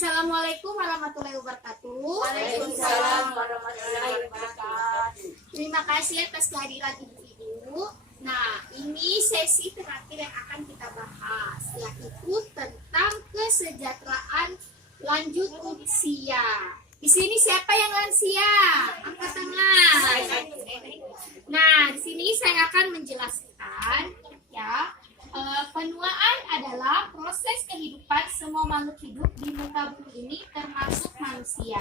Assalamualaikum warahmatullahi wabarakatuh. Waalaikumsalam warahmatullahi wabarakatuh. Terima kasih atas kehadiran ibu-ibu. Nah, ini sesi terakhir yang akan kita bahas, yaitu tentang kesejahteraan lanjut usia. Di sini siapa yang lansia? Angkat tangan. Nah, di sini saya akan menjelaskan ya. Penuaan adalah proses kehidupan semua makhluk hidup di muka bumi ini, termasuk manusia.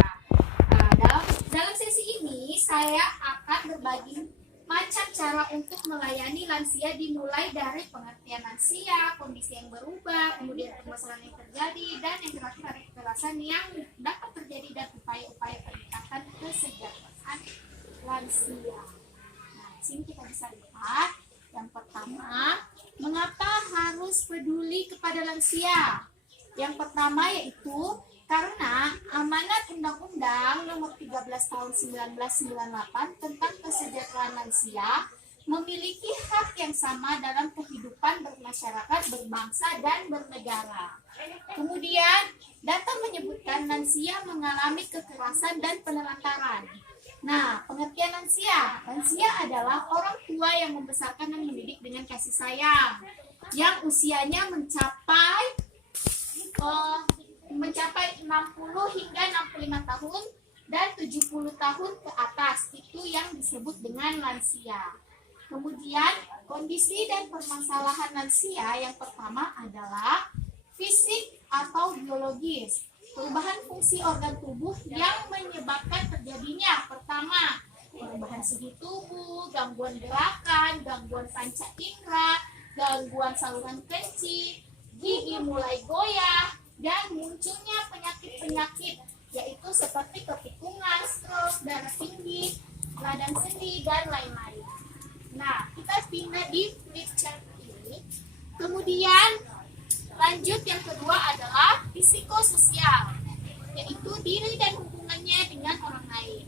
Dalam sesi ini saya akan berbagi macam cara untuk melayani lansia, dimulai dari pengertian lansia, kondisi yang berubah, kemudian permasalahan yang terjadi, dan yang terakhir ada kekerasan yang dapat terjadi dan upaya-upaya peningkatan kesejahteraan lansia. Nah, di sini kita bisa lihat yang pertama, mengapa harus peduli kepada lansia? Yang pertama yaitu karena amanat Undang-Undang Nomor 13 Tahun 1998 tentang kesejahteraan lansia memiliki hak yang sama dalam kehidupan bermasyarakat, berbangsa, dan bernegara. Kemudian, data menyebutkan lansia mengalami kekerasan dan penelantaran. Nah, pengertian lansia. Lansia adalah orang tua yang membesarkan dan mendidik dengan kasih sayang, yang usianya mencapai 60 hingga 65 tahun dan 70 tahun ke atas. Itu yang disebut dengan lansia. Kemudian, kondisi dan permasalahan lansia yang pertama adalah fisik atau biologis. Perubahan fungsi organ tubuh yang menyebabkan terjadinya pertama, perubahan segi tubuh, gangguan gerakan, gangguan panca indera, gangguan saluran kencing, gigi mulai goyah, dan munculnya penyakit-penyakit yaitu seperti ketikungan, stroke, darah tinggi, radang sendi, dan lain-lain. Nah, kita pindah di flip chart ini. Kemudian lanjut, yang kedua adalah psikososial, yaitu diri dan hubungannya dengan orang lain.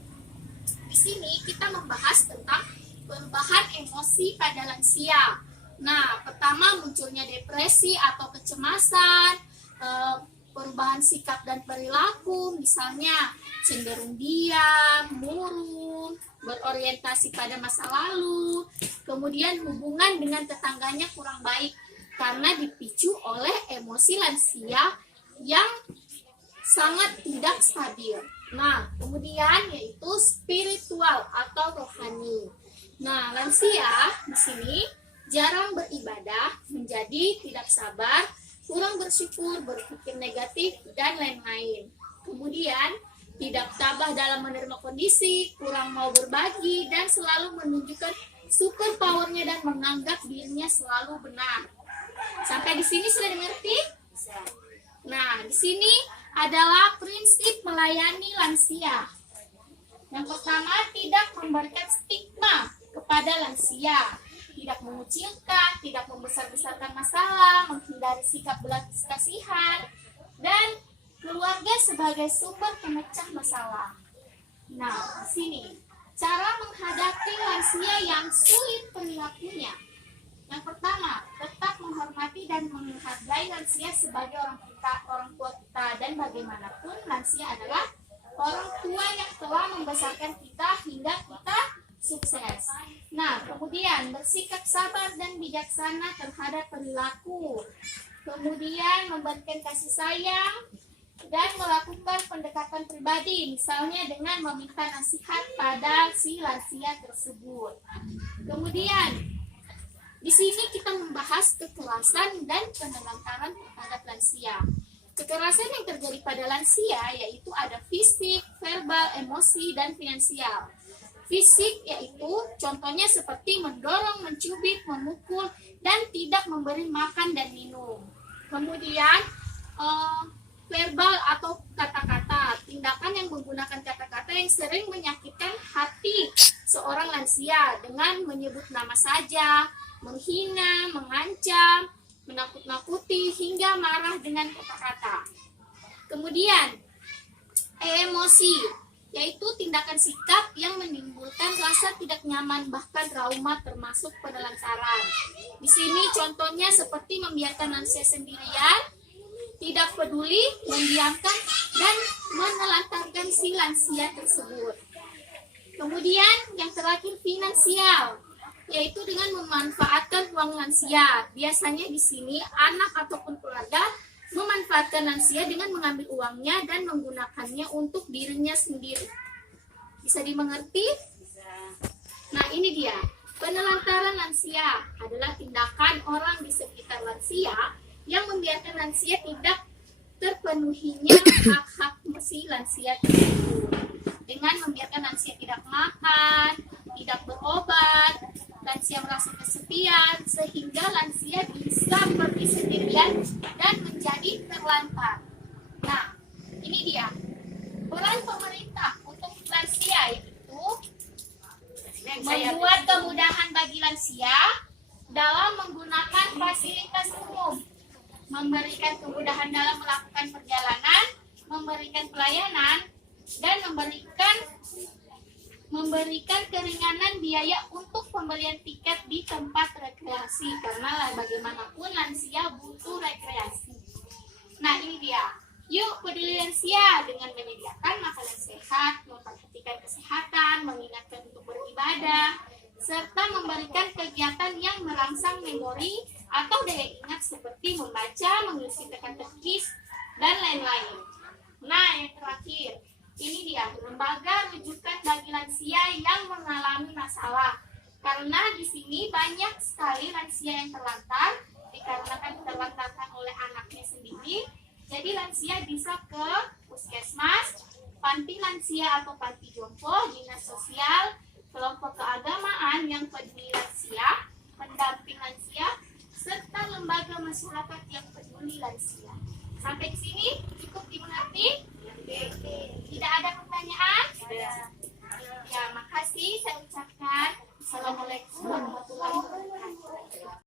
Di sini kita membahas tentang perubahan emosi pada lansia. Nah, pertama munculnya depresi atau kecemasan, perubahan sikap dan perilaku, misalnya cenderung diam, murung, berorientasi pada masa lalu, kemudian hubungan dengan tetangganya kurang baik, karena dipicu oleh emosi lansia yang sangat tidak stabil. Nah, kemudian yaitu spiritual atau rohani. Nah, lansia di sini jarang beribadah, menjadi tidak sabar, kurang bersyukur, berpikir negatif, dan lain-lain. Kemudian tidak tabah dalam menerima kondisi, kurang mau berbagi, dan selalu menunjukkan super powernya dan menganggap dirinya selalu benar. Sampai di sini sudah dimengerti? Nah, di sini adalah prinsip melayani lansia. Yang pertama, tidak memberikan stigma kepada lansia, tidak mengucilkan, tidak membesar-besarkan masalah, menghindari sikap belas kasihan, dan keluarga sebagai sumber pemecah masalah. Nah, di sini cara menghadapi lansia yang sulit perilakunya. Yang pertama, tetap menghormati dan menghargai lansia sebagai orang tua kita, dan bagaimanapun lansia adalah orang tua yang telah membesarkan kita hingga kita sukses. Nah, kemudian bersikap sabar dan bijaksana terhadap perilaku. Kemudian memberikan kasih sayang dan melakukan pendekatan pribadi, misalnya dengan meminta nasihat pada si lansia tersebut. Kemudian di sini kita membahas kekerasan dan penelantaran terhadap lansia. Kekerasan yang terjadi pada lansia yaitu ada fisik, verbal, emosi, dan finansial. Fisik yaitu contohnya seperti mendorong, mencubit, memukul, dan tidak memberi makan dan minum. Kemudian verbal atau kata-kata, tindakan yang menggunakan kata-kata yang sering menyakitkan hati seorang lansia dengan menyebut nama saja, menghina, mengancam, menakut-nakuti, hingga marah dengan kata-kata. Kemudian, emosi, yaitu tindakan sikap yang menimbulkan rasa tidak nyaman, bahkan trauma, termasuk penelantaran. Di sini contohnya seperti membiarkan lansia sendirian, tidak peduli, mendiamkan, dan menelantarkan si lansia tersebut. Kemudian yang terakhir finansial, yaitu dengan memanfaatkan uang lansia. Biasanya di sini anak ataupun keluarga memanfaatkan lansia dengan mengambil uangnya dan menggunakannya untuk dirinya sendiri. Bisa dimengerti? Nah, ini dia. Penelantaran lansia adalah tindakan orang di sekitar lansia yang membiarkan lansia tidak terpenuhinya hak-hak si lansia tersebut. Dengan membiarkan lansia tidak makan, tidak berobat, lansia merasa kesepian, sehingga lansia bisa pergi sendirian dan menjadi terlantar. Nah, ini dia. Peran pemerintah untuk lansia yaitu membuat kemudahan bagi lansia dalam menggunakan fasilitas umum, memberikan kemudahan dalam melakukan perjalanan, memberikan pelayanan, dan memberikan keringanan biaya untuk pembelian tiket di tempat rekreasi, karena bagaimanapun lansia butuh rekreasi. Nah, ini dia. Yuk peduli lansia dengan menyediakan makanan sehat, memperhatikan kesehatan, mengingatkan untuk beribadah, serta memberikan kegiatan yang merangsang memori atau daya ingat seperti membaca, mengisi teka-tekis, dan lain-lain. Nah, yang terakhir, ini dia lembaga rujukan bagi lansia yang mengalami masalah. Karena di sini banyak sekali lansia yang terlantar, dikarenakan terlantarkan oleh anaknya sendiri. Jadi lansia bisa ke puskesmas, panti lansia atau panti jompo, dinas sosial, kelompok keagamaan yang peduli lansia, pendamping lansia, serta lembaga masyarakat yang peduli lansia. Sampai di sini cukup dimengerti? Tidak ada pertanyaan? Ya, makasih saya ucapkan.